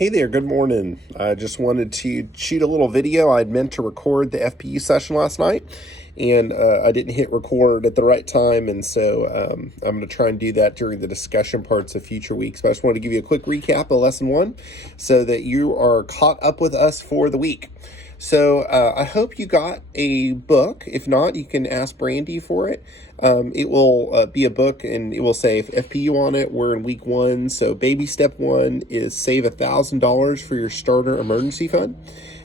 Hey there, good morning. I just wanted to shoot a little video. I'd meant to record the FPU session last night, and I didn't hit record at the right time, and so I'm going to try and do that during the discussion parts of future weeks. But I just wanted to give you a quick recap of Lesson 1 so that you are caught up with us for the week. So I hope you got a book. If not, you can ask Brandy for it. It will be a book, and it will say FPU on it. We're in week 1. So baby step 1 is save $1,000 for your starter emergency fund.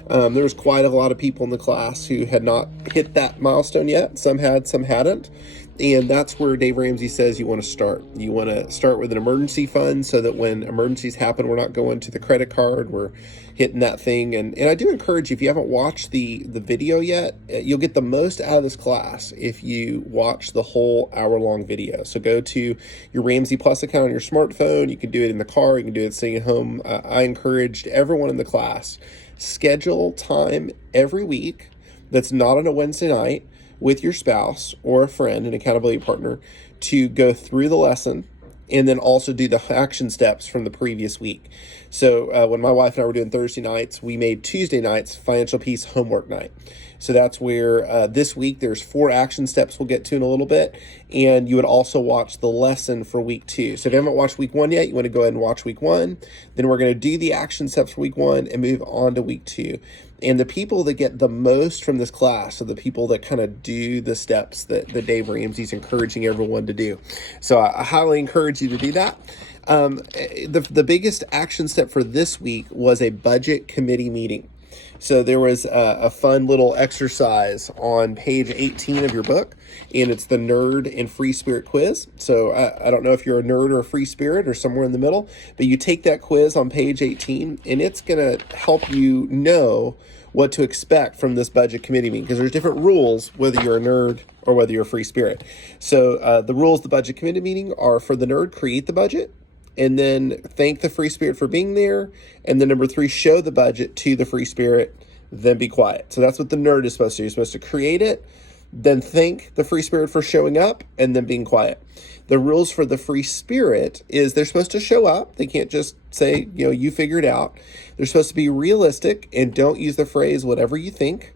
There was quite a lot of people in the class who had not hit that milestone yet. Some had, some hadn't. And that's where Dave Ramsey says you want to start. You want to start with an emergency fund so that when emergencies happen, we're not going to the credit card, we're hitting that thing. And I do encourage you, if you haven't watched the video yet, you'll get the most out of this class if you watch the whole hour-long video. So go to your Ramsey Plus account on your smartphone. You can do it in the car. You can do it sitting at home. I encouraged everyone in the class, schedule time every week that's not on a Wednesday night with your spouse or a friend, an accountability partner, to go through the lesson and then also do the action steps from the previous week. So when my wife and I were doing Thursday nights, we made Tuesday nights financial peace homework night. So that's where this week there's 4 action steps we'll get to in a little bit. And you would also watch the lesson for week 2. So if you haven't watched week 1 yet, you want to go ahead and watch week 1. Then we're going to do the action steps for week 1 and move on to week 2. And the people that get the most from this class are the people that kind of do the steps that Dave Ramsey's encouraging everyone to do. So I highly encourage you to do that. The biggest action step for this week was a budget committee meeting. So there was a fun little exercise on page 18 of your book, and it's the Nerd and Free Spirit quiz. So I don't know if you're a nerd or a free spirit or somewhere in the middle, but you take that quiz on page 18, and it's going to help you know what to expect from this budget committee meeting, because there's different rules whether you're a nerd or whether you're a free spirit. So the rules of the budget committee meeting are: for the nerd, create the budget, and then thank the free spirit for being there. And then number 3, show the budget to the free spirit, then be quiet. So that's what the nerd is supposed to do. You're supposed to create it, then thank the free spirit for showing up, and then being quiet. The rules for the free spirit is they're supposed to show up. They can't just say, you figure it out. They're supposed to be realistic and don't use the phrase whatever you think.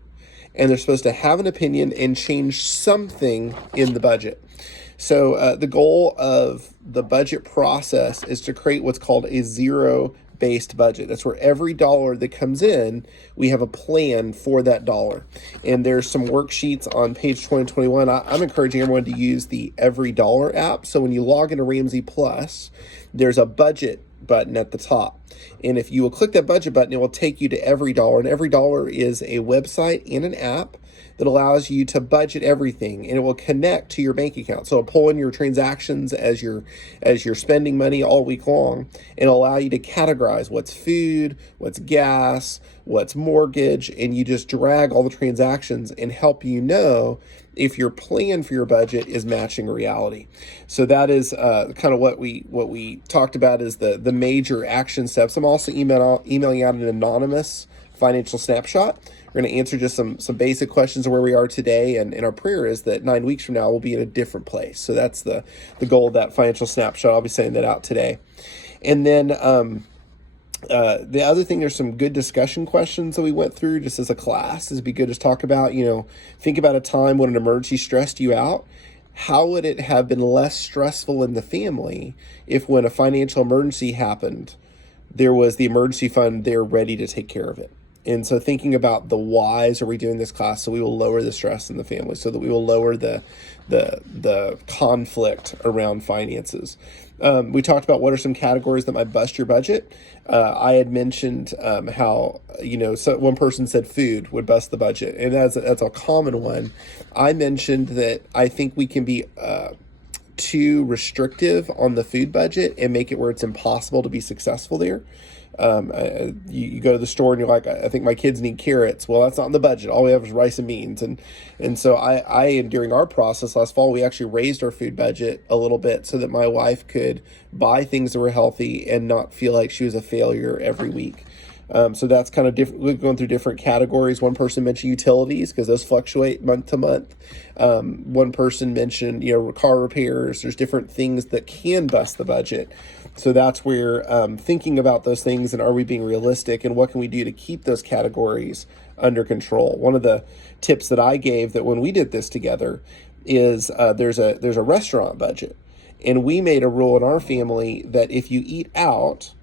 And they're supposed to have an opinion and change something in the budget. So the goal of the budget process is to create what's called a zero-based budget. That's where every dollar that comes in, we have a plan for that dollar. And there's some worksheets on page 20 and 21. I'm encouraging everyone to use the Every Dollar app. So when you log into Ramsey Plus, there's a budget button at the top. And if you will click that budget button, it will take you to Every Dollar. And Every Dollar is a website and an app that allows you to budget everything, and it will connect to your bank account. So it'll pull in your transactions as you're spending money all week long, and allow you to categorize what's food, what's gas, what's mortgage, and you just drag all the transactions and help you know if your plan for your budget is matching reality. So that is kind of what we talked about is the major action steps. I'm also emailing out an anonymous financial snapshot. We're going to answer just some basic questions of where we are today, and our prayer is that 9 weeks from now we'll be in a different place. So that's the goal of that financial snapshot. I'll be sending that out today. And then the other thing, there's some good discussion questions that we went through just as a class. It'd be good to talk about, think about a time when an emergency stressed you out. How would it have been less stressful in the family if, when a financial emergency happened, there was the emergency fund there ready to take care of it? And so thinking about the whys are we doing this class, so we will lower the stress in the family, so that we will lower the conflict around finances. We talked about what are some categories that might bust your budget. I had mentioned how, so one person said food would bust the budget, and that's a common one. I mentioned that I think we can be too restrictive on the food budget and make it where it's impossible to be successful there. You go to the store and you're like, I think my kids need carrots. Well, that's not in the budget. All we have is rice and beans. And so I during our process last fall, we actually raised our food budget a little bit so that my wife could buy things that were healthy and not feel like she was a failure every week. So that's kind of different. We're going through different categories. One person mentioned utilities because those fluctuate month to month. One person mentioned, car repairs. There's different things that can bust the budget. So that's where thinking about those things and are we being realistic and what can we do to keep those categories under control. One of the tips that I gave that when we did this together is there's a restaurant budget. And we made a rule in our family that if you eat out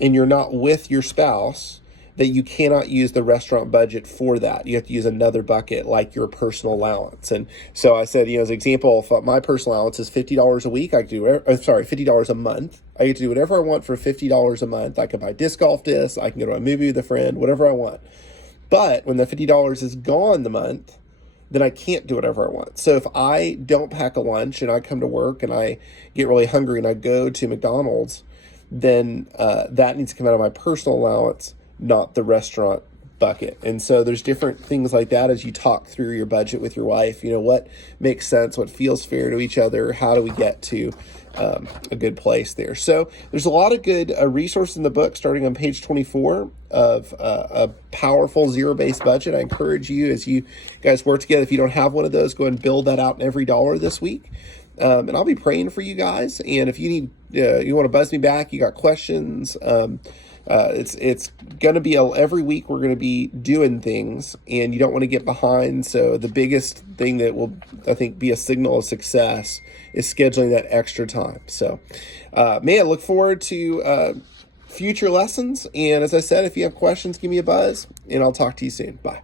and you're not with your spouse, that you cannot use the restaurant budget for that. You have to use another bucket like your personal allowance. And so I said, as an example, if my personal allowance is $50 a week, I could do, $50 a month. I get to do whatever I want for $50 a month. I can buy disc golf discs. I can go to a movie with a friend, whatever I want. But when the $50 is gone the month, then I can't do whatever I want. So if I don't pack a lunch and I come to work and I get really hungry and I go to McDonald's, then that needs to come out of my personal allowance, not the restaurant bucket. And so there's different things like that as you talk through your budget with your wife. What makes sense, what feels fair to each other, how do we get to a good place there. So there's a lot of good resources in the book starting on page 24 of a powerful zero-based budget. I encourage you as you guys work together, if you don't have one of those, go and build that out in every dollar this week. And I'll be praying for you guys. And if you need, you want to buzz me back, you got questions, it's going to be every week we're going to be doing things and you don't want to get behind. So the biggest thing that will, I think, be a signal of success is scheduling that extra time. So, look forward to future lessons. And as I said, if you have questions, give me a buzz and I'll talk to you soon. Bye.